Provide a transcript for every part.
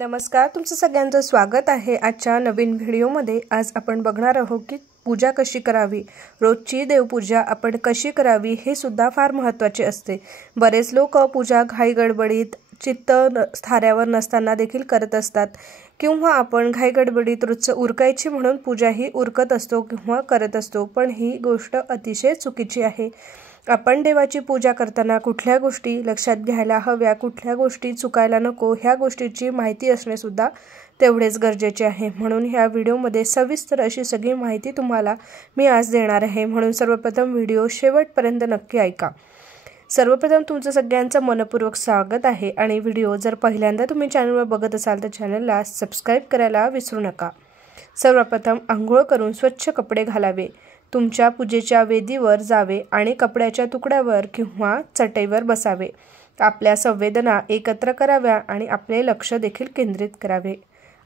नमस्कार, तुमचं सगळ्यांचं स्वागत आहे आजच्या नवीन व्हिडिओमध्ये। आज आपण बघणार आहोत की पूजा कशी करावी, रोजची देवपूजा आपण कशी करावी हे सुद्धा फार महत्त्वाचे असते। बरेच लोक पूजा घाई गडबडीत चित्त स्थाऱ्यावर नसताना देखील करत असतात किंवा आपण घाई गडबडीत रोजचं उरकायची म्हणून पूजा ही उरकत असतो किंवा करत असतो, पण ही गोष्ट अतिशय चुकीची आहे। आपण देवाची पूजा करताना कुठल्या गोष्टी लक्षात घ्यायला हव्या, कुठल्या गोष्टी चुकायला नको, ह्या गोष्टीची माहिती असणे सुद्धा तेवढेच गरजेचे आहे। म्हणून ह्या व्हिडिओमध्ये सविस्तर अशी सगळी माहिती तुम्हाला मी आज देणार आहे, म्हणून सर्वप्रथम व्हिडिओ शेवटपर्यंत नक्की ऐका। सर्वप्रथम तुमचं सगळ्यांचं मनपूर्वक स्वागत आहे आणि व्हिडिओ जर पहिल्यांदा तुम्ही चॅनलवर बघत असाल तर चॅनलला सबस्क्राइब करायला विसरू नका। सर्वप्रथम आंघोळ करून स्वच्छ कपडे घालावे, तुमच्या पूजेच्या वेदीवर जावे आणि कपड्याच्या तुकड्यावर किंवा चटईवर बसावे। आपल्या संवेदना एकत्र कराव्या आणि आपले लक्ष देखील केंद्रित करावे।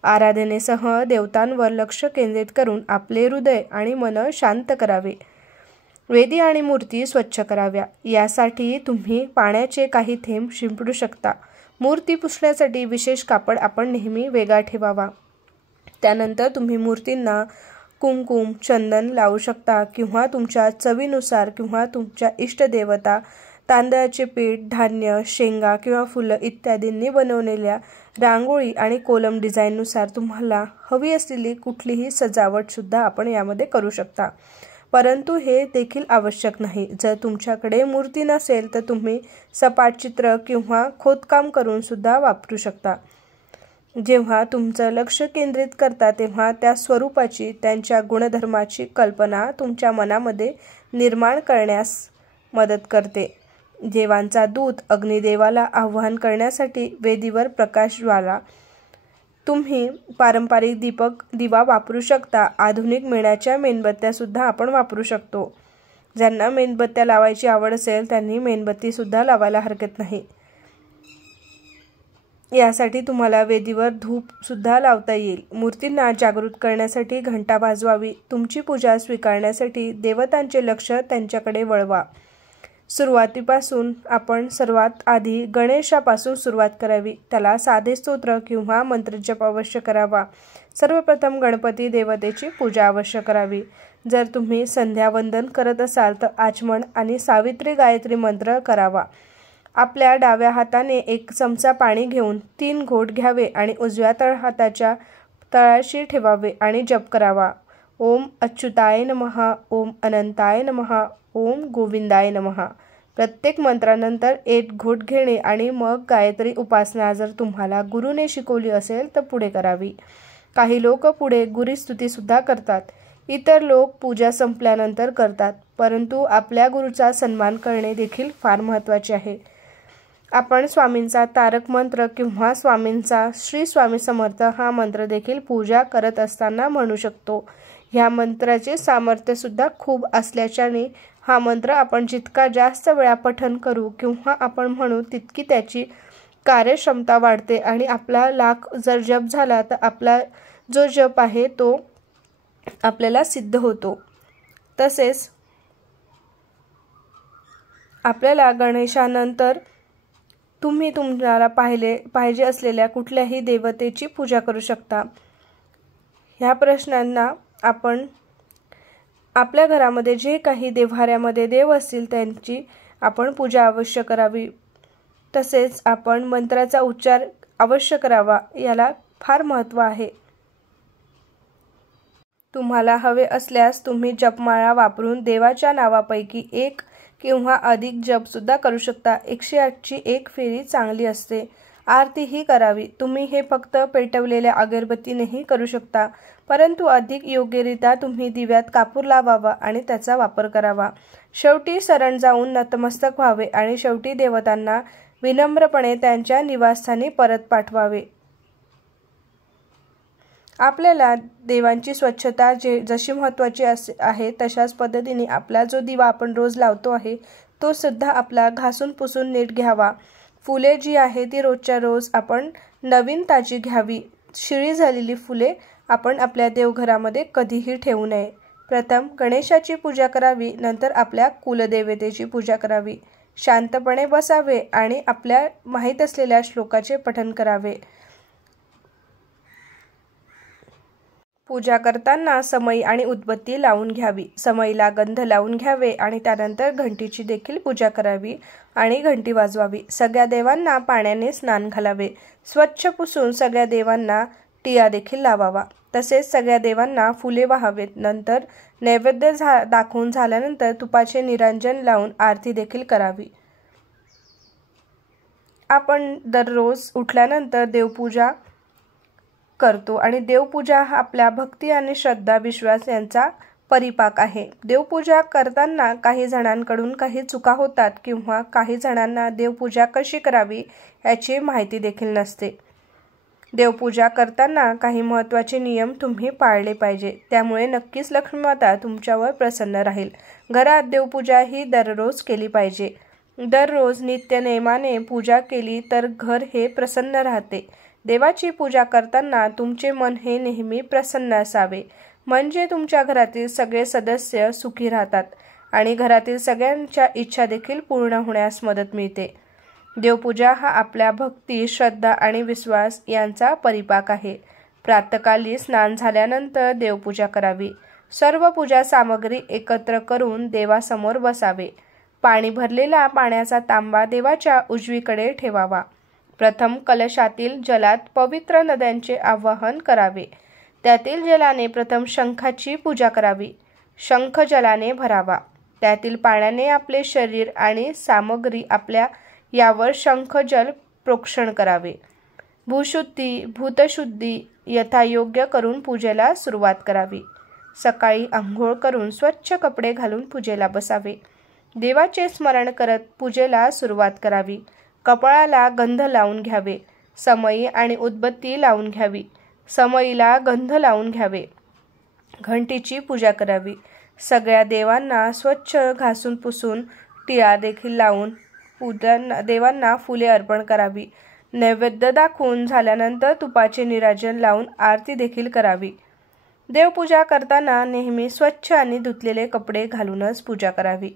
आराधनेसह देवतांवर लक्ष केंद्रित करून आपले हृदय आणि मन शांत करावे। वेदी आणि मूर्ती स्वच्छ कराव्या, यासाठी तुम्ही पाण्याचे काही थेंब शिंपडू शकता। मूर्ती पुसण्यासाठी विशेष कापड आपण नेहमी वेगळा ठेवावा। त्यानंतर तुम्ही मूर्तींना कुंकुम चंदन लावू शकता किंवा तुमच्या चवीनुसार किंवा तुमच्या इष्टदेवता तांदळाचे पीठ, धान्य, शेंगा किंवा फुलं इत्यादींनी बनवलेल्या रांगोळी आणि कोलम डिझाईननुसार तुम्हाला हवी असलेली कुठलीही सजावट सुद्धा आपण यामध्ये करू शकता, परंतु हे देखील आवश्यक नाही। जर तुमच्याकडे मूर्ती नसेल तर तुम्ही सपाट चित्र किंवा खोदकाम करून सुद्धा वापरू शकता। जेव्हा तुमचं लक्ष केंद्रित करता तेव्हा त्या स्वरूपाची, त्यांच्या गुणधर्माची कल्पना तुमच्या मनामध्ये निर्माण करण्यास मदत करते। देवांचा दूत अग्निदेवाला आवाहन करण्यासाठी वेदीवर प्रकाश ज्वाला, तुम्ही पारंपरिक दिवा वापरू शकता। आधुनिक मेणाच्या मेणबत्त्या सुद्धा आपण वापरू शकतो। ज्यांना मेणबत्त्या लावायची आवड असेल त्यांनी मेणबत्ती सुद्धा लावायला हरकत नाही। यासाठी तुम्हाला वेदीवर धूप सुद्धा लावता येईल। मूर्तींना जागृत करण्यासाठी घंटा वाजवावी। तुमची पूजा स्वीकारण्यासाठी देवतांचे लक्ष त्यांच्याकडे वळवा। सुरुवातीपासून आपण सर्वात आधी गणेशापासून सुरुवात करावी। त्याला साधे स्तोत्र किंवा मंत्रजप अवश्य करावा। सर्वप्रथम गणपती देवतेची पूजा अवश्य करावी। जर तुम्ही संध्यावंदन करत असाल तर आचमन आणि सावित्री गायत्री मंत्र करावा। आपल्या डाव्या हाताने एक चमचा पाणी घेऊन 3 घोट घ्यावे आणि उजव्या तळहाताच्या तळाशी ठेवावे आणि जप करावा। ओम अच्युताय नमः, ओम अनंताय नमः, ओम गोविंदाय नमः। प्रत्येक मंत्रानंतर 1 घोट घेणे आणि मग गायत्री उपासना जर तुम्हाला गुरुने शिकवली असेल तर पुढे करावी। काही लोक पुढे गुरुस्तुती सुद्धा करतात, इतर लोक पूजा संपल्यानंतर करतात, परंतु आपल्या गुरुचा सन्मान करणे देखील फार महत्त्वाचे आहे। आपण स्वामींचा तारक मंत्र किंवा स्वामींचा श्री स्वामी समर्थ हा मंत्र देखील पूजा करत असताना म्हणू शकतो। ह्या मंत्राचे सामर्थ्य सुद्धा खूप असल्याने हा मंत्र आपण जितका जास्त वेळा पठण करू किंवा आपण म्हणू तितकी त्याची कार्यक्षमता वाढते आणि आपला लाख जर जप झाला तर आपला जो जप आहे तो आपल्याला सिद्ध होतो। तसेच आपल्याला गणेशानंतर तुम्ही तुम्हाला पाहिजे असलेल्या कुठल्याही देवतेची पूजा करू शकता। ह्या प्रश्नांना आपण आपल्या घरामध्ये जे काही देव्हाऱ्यामध्ये देव असतील त्यांची आपण पूजा अवश्य करावी। तसेच आपण मंत्राचा उच्चार अवश्य करावा, याला फार महत्त्व आहे। तुम्हाला हवे असल्यास तुम्ही जपमाळा वापरून देवाच्या नावापैकी 1 किंवा अधिक जप सुद्धा करू शकता। 108 ची 1 फेरी चांगली असते। आरती ही करावी। तुम्ही हे फक्त पेटवलेल्या अगरबत्तीनेही करू शकता, परंतु अधिक योग्यरित्या तुम्ही दिव्यात कापूर लावावा आणि त्याचा वापर करावा। शेवटी शरण जाऊन नतमस्तक व्हावे आणि शेवटी देवतांना विनम्रपणे त्यांच्या निवासस्थानी परत पाठवावे। आपल्याला देवांची स्वच्छता जशी महत्त्वाची आहे तशाच पद्धतीने आपला जो दिवा आपण रोज लावतो आहे तो सुद्धा आपला घासून पुसून नीट घ्यावा। फुले जी आहे ती रोजच्या रोज आपण नवीन ताजी घ्यावी। शिळी झालेली फुले आपण आपल्या देवघरामध्ये कधीही ठेवू नये। प्रथम गणेशाची पूजा करावी, नंतर आपल्या कुलदेवतेची पूजा करावी। शांतपणे बसावे आणि आपल्या माहीत असलेल्या श्लोकाचे पठण करावे। पूजा करताना समई आणि उदबत्ती लावून घ्यावी. समईला गंध लावून घ्यावे आणि त्यानंतर घंटीची देखील पूजा करावी आणि घंटी वाजवावी. सगळ्या देवांना पाण्याने स्नान घालावे. स्वच्छ पुसून सगळ्या देवांना टिळा देखील लावावा. तसेच सगळ्या देवांना फुले वाहावेत. नंतर नैवेद्य दाखवून झाल्यानंतर तुपाचे निरांजन लावून आरती देखील करावी. आपण दररोज उठल्यानंतर देवपूजा करतो आणि देवपूजा हा आपल्या भक्ती आणि श्रद्धा विश्वास यांचा परिपाक आहे. देवपूजा करताना काही जणांकडून काही चुका होतात किंवा काही जणांना देवपूजा कशी करावी याची माहिती देखील नसते. देवपूजा करताना काही महत्त्वाचे नियम तुम्ही पाळले पाहिजे. त्यामुळे नक्कीच लक्ष्मी माता तुमच्यावर प्रसन्न राहील. घरात देवपूजा ही दररोज केली पाहिजे. दररोज नित्यनेमाने पूजा केली तर घर हे प्रसन्न राहते. देवाची पूजा करताना तुमचे मन हे नेहमी प्रसन्न असावे, म्हणजे तुमच्या घरातील सगळे सदस्य सुखी राहतात आणि घरातील सगळ्यांच्या इच्छा देखील पूर्ण होण्यास मदत मिळते. देवपूजा हा आपल्या भक्ती, श्रद्धा आणि विश्वास यांचा परिपाक आहे. प्रातःकाली स्नान झाल्यानंतर देवपूजा करावी. सर्व पूजा सामग्री एकत्र करून देवासमोर बसावे. पाणी भरलेला पाण्याचा तांबा देवाच्या उजवीकडे ठेवावा. प्रथम कलशातील जलात पवित्र नद्यांचे आवाहन करावे. त्यातील जलाने प्रथम शंखाची पूजा करावी. शंख जलाने भरावा. त्यातील पाण्याने आपले शरीर आणि सामग्री आपल्या यावर शंखजल प्रोक्षण करावे. भूशुद्धी, भूतशुद्धी यथायोग्य करून पूजेला सुरुवात करावी. सकाळी आंघोळ करून स्वच्छ कपडे घालून पूजेला बसावे. देवाचे स्मरण करत पूजेला सुरुवात करावी. कपाळाला गंध लावून घ्यावे. समई आणि उदबत्ती लावून घ्यावी. समईला गंध लावून घ्यावे. घंटीची पूजा करावी. सगळ्या देवांना स्वच्छ घासून पुसून टिळा देखील लावून देवांना फुले अर्पण करावी. नैवेद्य दाखवून झाल्यानंतर तुपाचे निरांजन लावून आरती देखील करावी. देवपूजा करताना नेहमी स्वच्छ आणि धुतलेले कपडे घालूनच पूजा करावी.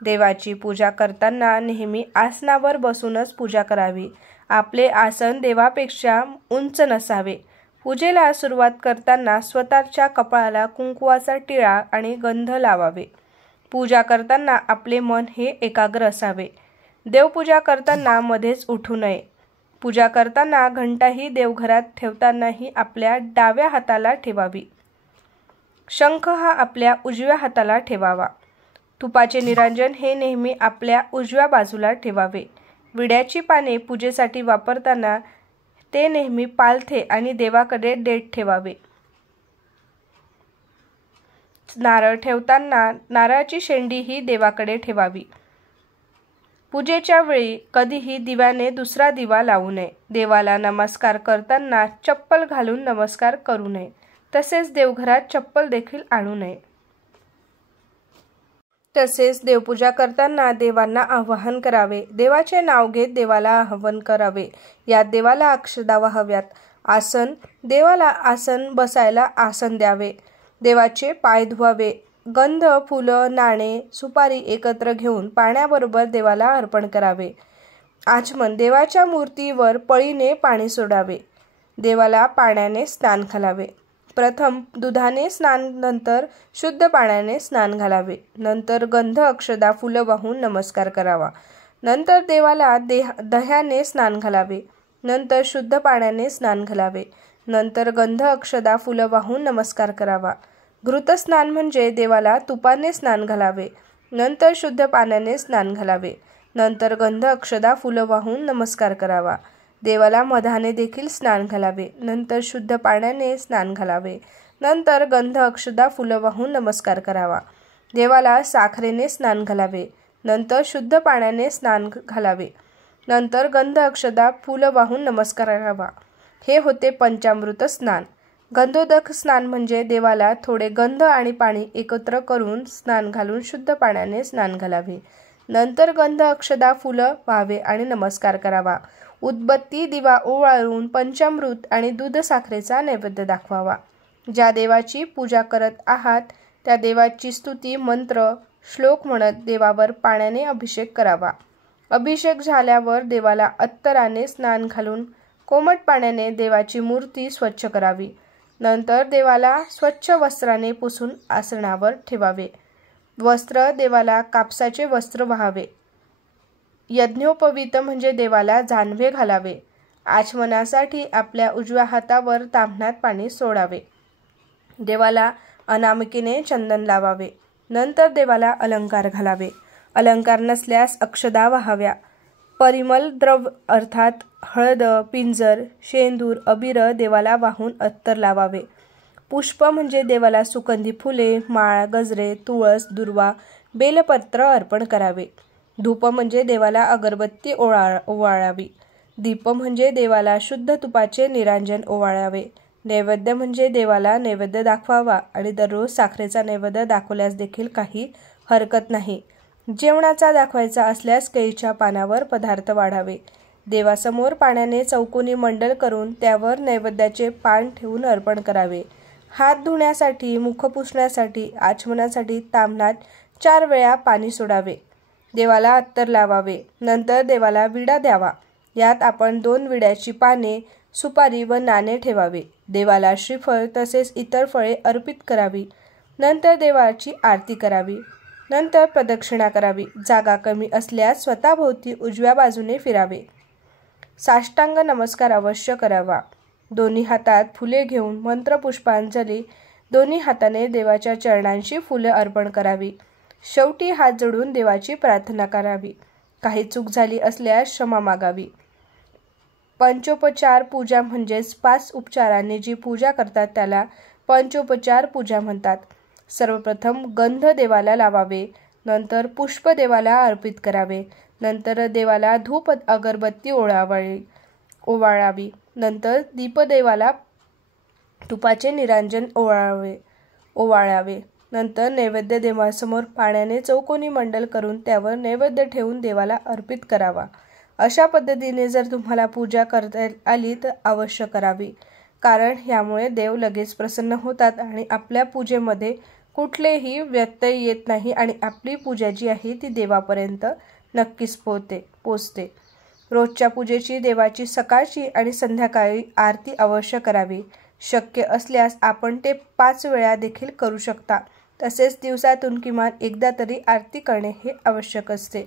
देवाची पूजा करताना नेहमी आसनावर बसूनच पूजा करावी. आपले आसन देवापेक्षा उंच नसावे. पूजेला सुरुवात करताना स्वतःच्या कपाळाला कुंकवाचा टिळा आणि गंध लावावे. पूजा करताना आपले मन हे एकाग्र असावे. देवपूजा करताना मध्येच उठू नये. पूजा करताना घंटाही देवघरात ठेवतानाही आपल्या डाव्या हाताला ठेवावी. शंख हा आपल्या उजव्या हाताला ठेवावा. तुपाचे निरांजन हे नेहमी आपल्या उजव्या बाजूला ठेवावे. विड्याची पाने पूजेसाठी वापरताना ते नेहमी पालथे आणि देवाकडे देठ ठेवावे. नारळ ठेवताना नारळाची शेंडी ही देवाकडे ठेवावी. पूजेच्या वेळी कधीही दिव्याने दुसरा दिवा लावू नये. देवाला नमस्कार करताना चप्पल घालून नमस्कार करू नये. तसेच देवघरात चप्पल देखील आणू नये. तसेच देवपूजा करताना देवांना आवाहन करावे. देवाचे नाव घेत देवाला आवाहन करावे. यात देवाला अक्षदा वाहाव्यात. आसन, देवाला आसन बसायला आसन द्यावे. देवाचे पाय धुवावे. गंध, फुलं, नाणे, सुपारी एकत्र घेऊन पाण्याबरोबर देवाला अर्पण करावे. आचमन, देवाच्या मूर्तीवर पळीने पाणी सोडावे. देवाला पाण्याने स्नान घालावे. प्रथम दुधाने स्नान, नंतर शुद्ध पाण्याने स्नान घालावे. नंतर गंध, अक्षदा, फुलं वाहून नमस्कार करावा. नंतर देवाला दह्याने स्नान घालावे. नंतर शुद्ध पाण्याने स्नान घालावे. नंतर गंध, अक्षदा, फुलं वाहून नमस्कार करावा. घृतस्नान म्हणजे देवाला तुपाने स्नान घालावे. नंतर शुद्ध पाण्याने स्नान घालावे. नंतर गंध, अक्षदा, फुलं वाहून नमस्कार करावा. देवाला मधाने देखील स्नान घालावे. नंतर शुद्ध पाण्याने स्नान घालावे. नंतर गंध, अक्षदा, फुलं वाहून नमस्कार करावा. देवाला साखरेने स्नान घालावे. नंतर शुद्ध पाण्याने स्नान घालावे. नंतर गंध, अक्षदा, फुलं वाहून नमस्कार करावा. हे होते पंचामृत स्नान. गंधोदक स्नान म्हणजे देवाला थोडे गंध आणि पाणी एकत्र करून स्नान घालून शुद्ध पाण्याने स्नान घालावे. नंतर गंध, अक्षदा, फुलं व्हावे आणि नमस्कार करावा. उदबत्ती, दिवा ओवाळून पंचामृत आणि दूध साखरेचा नैवेद्य दाखवावा. ज्या देवाची पूजा करत आहात त्या देवाची स्तुती, मंत्र, श्लोक म्हणत देवावर पाण्याने अभिषेक करावा. अभिषेक झाल्यावर देवाला अत्तराने स्नान घालून कोमट पाण्याने देवाची मूर्ती स्वच्छ करावी. नंतर देवाला स्वच्छ वस्त्राने पुसून आसनावर ठेवावे. वस्त्र देवाला कापसाचे वस्त्र व्हावे. यज्ञोपवीत म्हणजे देवाला जानवे घालावे. आचमनासाठी आपल्या उजव्या हातावर ताम्हणात पाणी सोडावे. देवाला अनामिकेने चंदन लावावे. नंतर देवाला अलंकार घालावे. अलंकार नसल्यास अक्षदा वाहाव्या. परिमल द्रव्य अर्थात हळद, पिंजर, शेंदूर, अबीर देवाला वाहून अत्तर लावावे. पुष्प म्हणजे देवाला सुगंधी फुले, माळ, गजरे, तुळस, दुर्वा, बेलपत्र अर्पण करावे. धूप म्हणजे देवाला अगरबत्ती ओवाळावी. दीप म्हणजे देवाला शुद्ध तुपाचे निरांजन ओवाळावे. नैवेद्य म्हणजे देवाला नैवेद्य दाखवावा आणि दररोज साखरेचा नैवेद्य दाखवल्यास देखील काही हरकत नाही. जेवणाचा दाखवायचा असल्यास केळीच्या पानावर पदार्थ वाढावे. देवासमोर पाण्याने चौकोनी मंडल करून त्यावर नैवेद्याचे पान ठेवून अर्पण करावे. हात धुण्यासाठी, मुख पुसण्यासाठी, आचमनासाठी ताम्हणात 4 वेळा पाणी सोडावे. देवाला अत्तर लावावे. नंतर देवाला विडा द्यावा. यात आपण 2 विड्याची पाने, सुपारी व नाणे ठेवावे. देवाला श्रीफळ तसेच इतर फळे अर्पित करावी. नंतर देवाची आरती करावी. नंतर प्रदक्षिणा करावी. जागा कमी असल्यास स्वतःभोवती उजव्या बाजूने फिरावे. साष्टांग नमस्कार अवश्य करावा. दोन्ही हातात फुले घेऊन मंत्रपुष्पांजली दोन्ही हाताने देवाच्या चरणांशी फुले अर्पण करावी. शेवटी हात जोडून देवाची प्रार्थना करावी. काही चूक झाली असल्यास क्षमा मागावी. पंचोपचार पूजा म्हणजेच 5 उपचारांनी जी पूजा करतात त्याला पंचोपचार पूजा म्हणतात. सर्वप्रथम गंध देवाला लावावे. नंतर पुष्प देवाला अर्पित करावे. नंतर देवाला धूप अगरबत्ती ओवाळावी. नंतर दीप देवाला तुपाचे निरांजन ओवाळावे. नंतर नैवेद्य देवासमोर पाण्याने चौकोनी मंडल करून त्यावर नैवेद्य ठेवून देवाला अर्पित करावा. अशा पद्धतीने जर तुम्हाला पूजा करता आली तर अवश्य करावी. कारण यामुळे देव लगेच प्रसन्न होतात आणि आपल्या पूजेमध्ये कुठलेही व्यत्यय येत नाही आणि आपली पूजा जी आहे ती देवापर्यंत नक्कीच पोचते. रोजच्या पूजेची देवाची सकाळची आणि संध्याकाळी आरती अवश्य करावी. शक्य असल्यास आपण ते 5 वेळा देखील करू शकता. तसेच दिवसातून किमान एकदा तरी आरती करणे हे आवश्यक असते.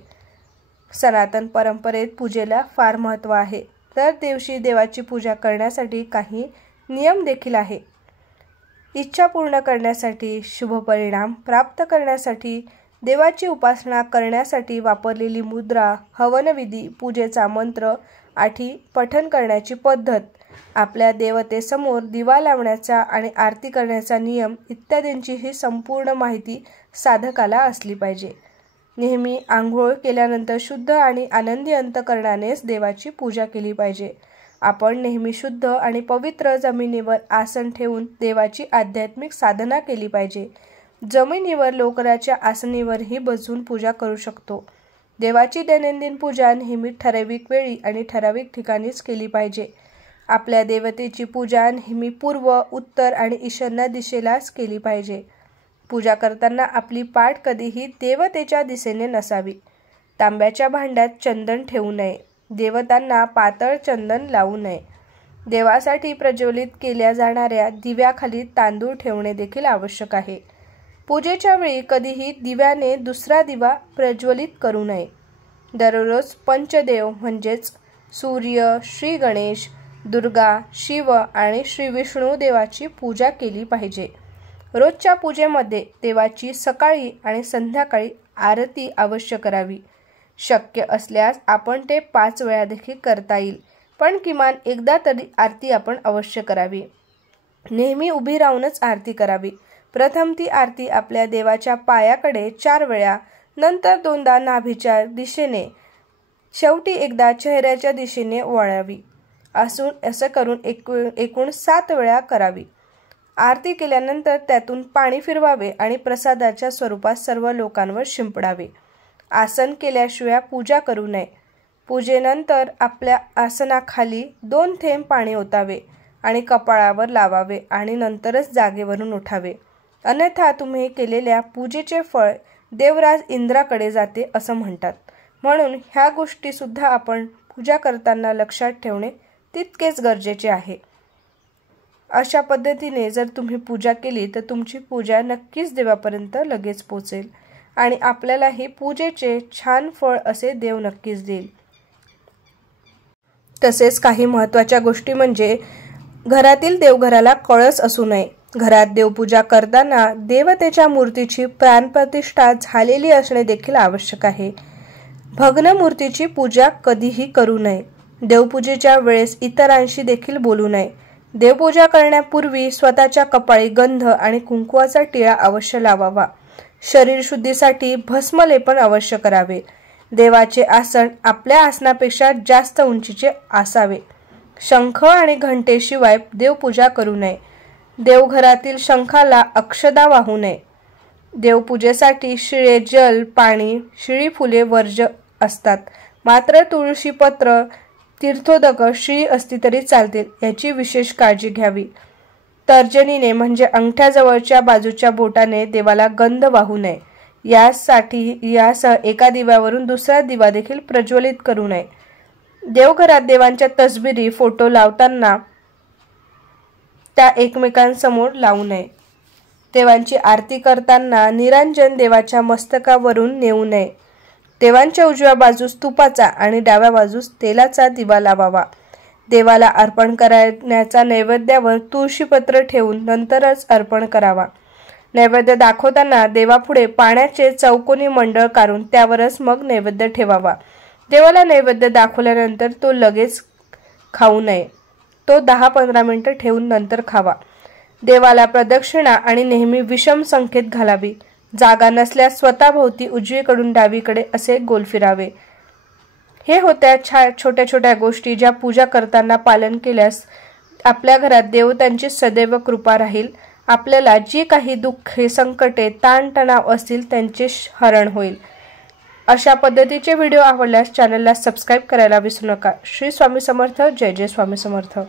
सनातन परंपरेत पूजेला फार महत्त्व आहे. दर दिवशी देवाची पूजा करण्यासाठी काही नियम देखील आहे. इच्छा पूर्ण करण्यासाठी, शुभ परिणाम प्राप्त करण्यासाठी, देवाची उपासना करण्यासाठी वापरलेली मुद्रा, हवनविधी, पूजेचा मंत्र, आठी पठण करण्याची पद्धत, आपल्या देवतेसमोर दिवा लावण्याचा आणि आरती करण्याचा नियम इत्यादींची ही संपूर्ण माहिती साधकाला असली पाहिजे. नेहमी आंघोळ केल्यानंतर शुद्ध आणि आनंदी अंतःकरणानेच देवाची पूजा केली पाहिजे. आपण नेहमी शुद्ध आणि पवित्र जमिनीवर आसन ठेवून देवाची आध्यात्मिक साधना केली पाहिजे. जमिनीवर लोकराच्या आसनीवरही बसून पूजा करू शकतो. देवाची दैनंदिन पूजा नेहमी ठराविक वेळी आणि ठराविक ठिकाणीच केली पाहिजे. आपल्या देवतेची पूजा नेहमी पूर्व, उत्तर आणि ईशान्य दिशेलाच केली पाहिजे. पूजा करताना आपली पाठ कधीही देवतेच्या दिशेने नसावी. तांब्याच्या भांड्यात चंदन ठेवू नये. देवतांना पातळ चंदन लावू नये. देवासाठी प्रज्वलित केल्या जाणाऱ्या दिव्याखाली तांदूळ ठेवणे देखील आवश्यक आहे. पूजेच्या वेळी कधीही दिव्याने दुसरा दिवा प्रज्वलित करू नये. दररोज पंचदेव म्हणजेच सूर्य, श्री गणेश, दुर्गा, शिव आणि श्री विष्णू देवाची पूजा केली पाहिजे. रोजच्या पूजेमध्ये देवाची सकाळी आणि संध्याकाळी आरती अवश्य करावी. शक्य असल्यास आपण ते 5 वेळा देखील करता येईल, पण किमान एकदा तरी आरती आपण अवश्य करावी. नेहमी उभी राहूनच आरती करावी. प्रथम ती आरती आपल्या देवाच्या पायाकडे 4 वेळा, नंतर 2दा नाभीच्या दिशेने, शेवटी एकदा चेहऱ्याच्या दिशेने ओवाळावी. असं करून एकूण 7 वेळा करावी. आरती केल्यानंतर त्यातून पाणी फिरवावे आणि प्रसादाच्या स्वरूपात सर्व लोकांवर शिंपडावे. आसन केल्याशिवाय पूजा करू नये. पूजेनंतर आपल्या आसनाखाली 2 थेंब पाणी ओतावे आणि कपाळावर लावावे आणि नंतरच जागेवरून उठावे. अन्यथा तुम्ही केलेल्या पूजेचे फळ देवराज इंद्राकडे जाते असं म्हणतात. म्हणून ह्या गोष्टी सुद्धा आपण पूजा करताना लक्षात ठेवणे तितकेच गरजेचे आहे. अशा पद्धतीने जर तुम्ही पूजा केली तर तुमची पूजा नक्कीच देवापर्यंत लगेच पोहोचेल आणि आपल्यालाही पूजेचे छान फळ असे देव नक्कीच देईल। तसेच काही महत्त्वाच्या गोष्टी म्हणजे घरातील देवघराला कळस असू नये। घरात देवपूजा करताना देवतेच्या मूर्तीची प्राणप्रतिष्ठा झालेली असणे देखील आवश्यक आहे। भग्न मूर्तीची पूजा कधीही करू नये। देवपूजेच्या वेळेस इतरांशी देखील बोलू नये। देवपूजा करण्यापूर्वी स्वतःच्या कपाळी गंध आणि कुंकवाचा टिळा अवश्य लावावा। शरीर शुद्धीसाठी भस्मलेपन अवश्य करावे। देवाचे आसन आपल्या आसनापेक्षा जास्त उंचीचे असावे। शंख आणि घंटेशिवाय देवपूजा करू नये। देवघरातील शंखाला अक्षदा वाहू नये। देवपूजेसाठी शिळे जल, पाणी, शिळी फुले वर्ज्य असतात। मात्र तुळशी पत्र, तीर्थोदक, शिळी असती तरी चालतील याची विशेष काळजी घ्यावी। तर्जनीने म्हणजे अंगठ्याजवळच्या बाजूच्या बोटाने देवाला गंध वाहू नये। यासह एका दिव्यावरून दुसरा दिवा देखील प्रज्वलित करू नये। देवघरात देवांच्या तसबिरी, फोटो लावताना त्या एकमेकांसमोर लावू नये। देवांची आरती करताना निरांजन देवाच्या मस्तकावरून नेऊ नये। देवांच्या उजव्या बाजूस तुपाचा आणि डाव्या बाजूस तेलाचा दिवा लावावा। देवाला अर्पण करण्याचा नैवेद्यावर तुळशीपत्र ठेवून नंतरच अर्पण करावा। नैवेद्य दाखवताना देवापुढे पाण्याचे चौकोनी मंडळ काढून त्यावरच मग नैवेद्य ठेवावा। देवाला नैवेद्य दाखवल्यानंतर तो लगेच खाऊ नये। तो 10-15 मिनिटे ठेवून नंतर खावा। देवाला प्रदक्षिणा आणि नेहमी विषम संकेत घालावी। जागा नसल्यास स्वतःभोवती उजवीकडून डावीकडे असे गोल फिरावे। हे होत्या छोट्या छोट्या गोष्टी ज्या पूजा करताना पालन केल्यास आपल्या घरात देवतांची सदैव कृपा राहील। आपल्याला जी काही दुःखे, संकटे, ताणतणाव असतील त्यांचे हरण होईल। अशा पद्धतीचे व्हिडिओ आवडल्यास चॅनलला सबस्क्राईब करायला विसरू नका। श्री स्वामी समर्थ। जय जय स्वामी समर्थ।